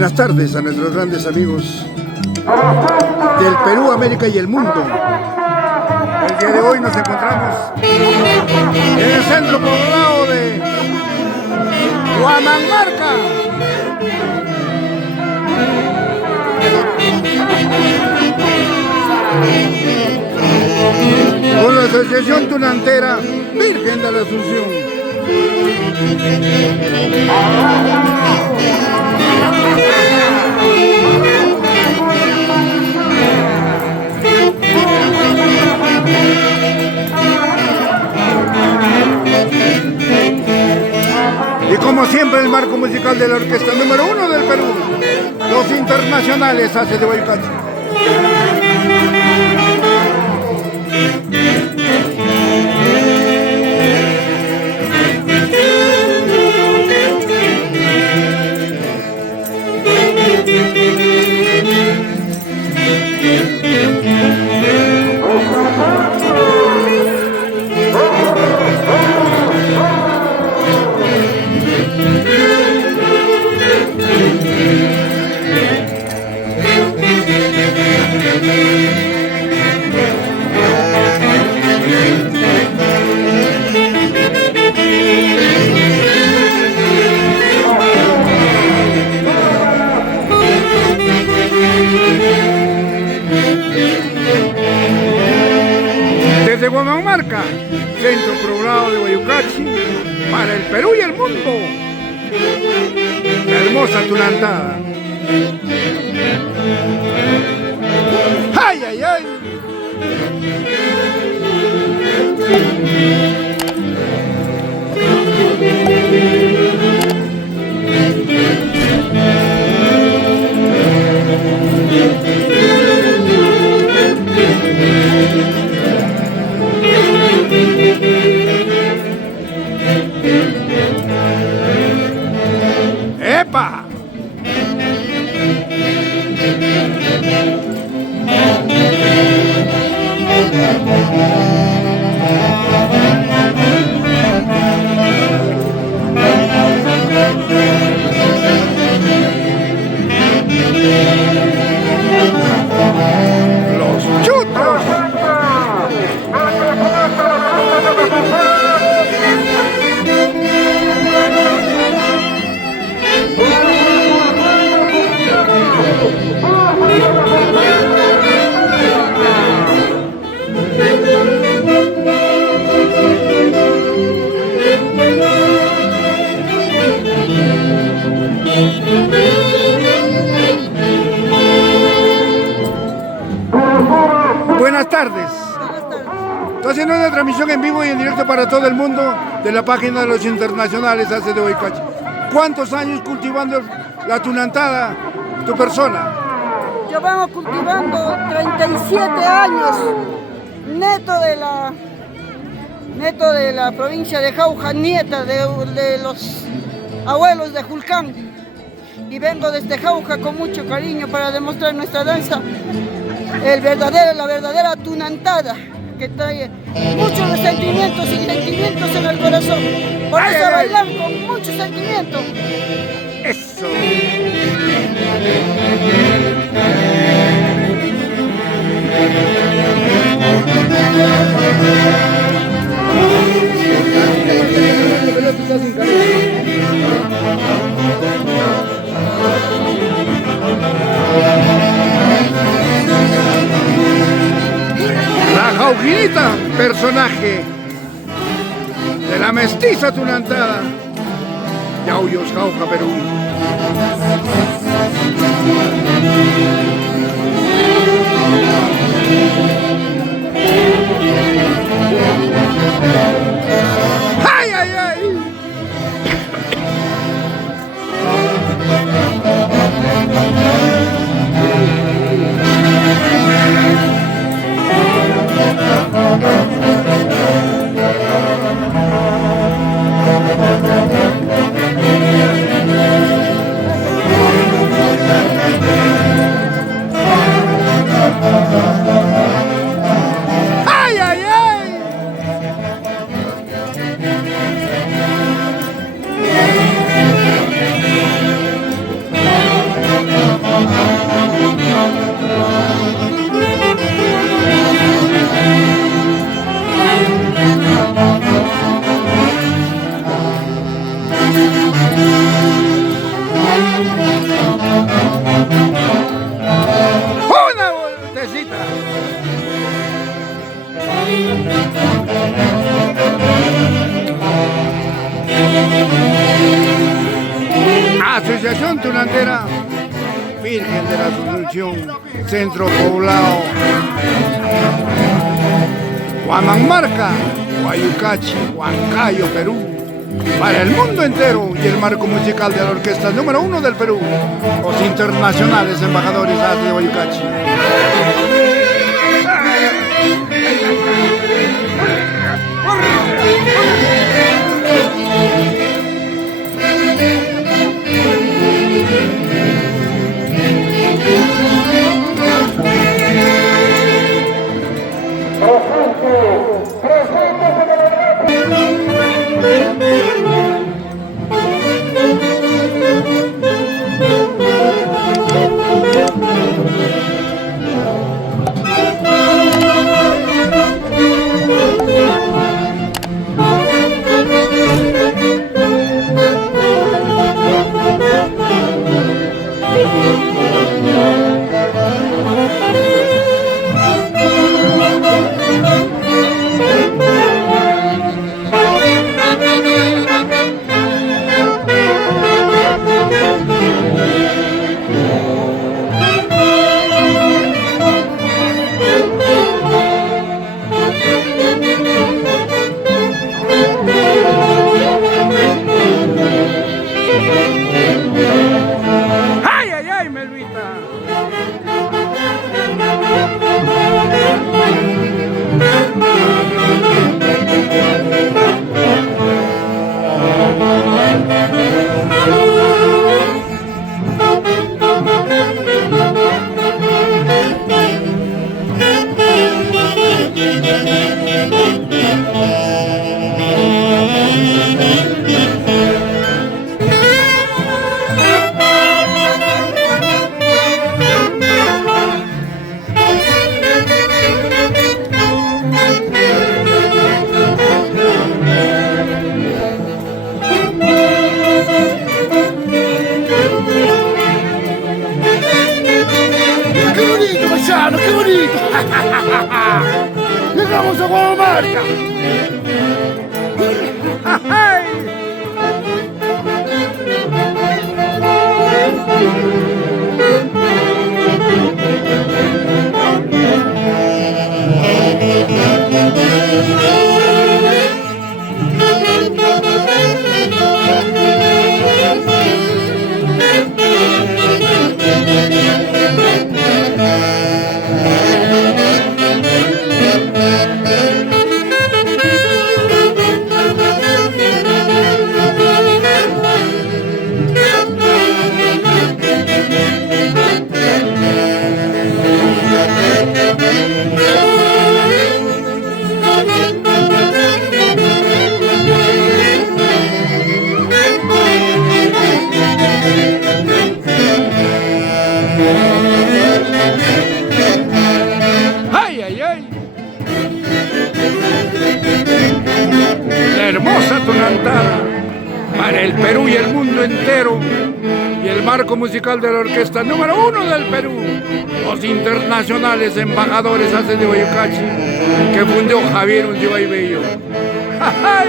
Buenas tardes a nuestros grandes amigos del Perú, América y el mundo. El día de hoy nos encontramos en el centro poblado de Huamanmarca. Con la Asociación Tunantera Virgen de la Asunción. Y como siempre el marco musical de la orquesta número 1 del Perú, los internacionales hace de Huaycachi. Desde Huamanmarca, centro poblado de Huaycachi, para el Perú y el mundo, la hermosa Tunantada. ¡Ay, ay, ay! ¡Epa! ¡Los chutos! Buenas tardes. Estoy haciendo una transmisión en vivo y en directo para todo el mundo de la página de los internacionales hace de Huaycachi. ¿Cuántos años cultivando la tunantada tu persona? Llevamos cultivando 37 años, neto de la provincia de Jauja, nieta de los abuelos de Julcán. Y vengo desde Jauja con mucho cariño para demostrar nuestra danza, la verdadera tunantada, que trae muchos sentimientos y sentimientos en el corazón. Por eso bailar con mucho sentimiento. ¡Eso! La Jaujinita, personaje de la mestiza tunantada, Yauyos Jauja, Perú. ¡Ay, ay, ay! ¡Ay, ay, ay! Asociación Tunantera Virgen de la Asunción, Centro Poblado, Huamanmarca, Guayucachi, Huancayo, Perú, para el mundo entero, y el marco musical de la orquesta número 1 del Perú, los internacionales embajadores de Guayucachi. ¡Qué bonito! ¡Llegamos a Huamanmarca! Hermosa Tunantara para el Perú y el mundo entero, y el marco musical de la orquesta número 1 del Perú, los internacionales embajadores de Guayucachi, que fundó Javier Undibay Bello. ¡Ja, ja!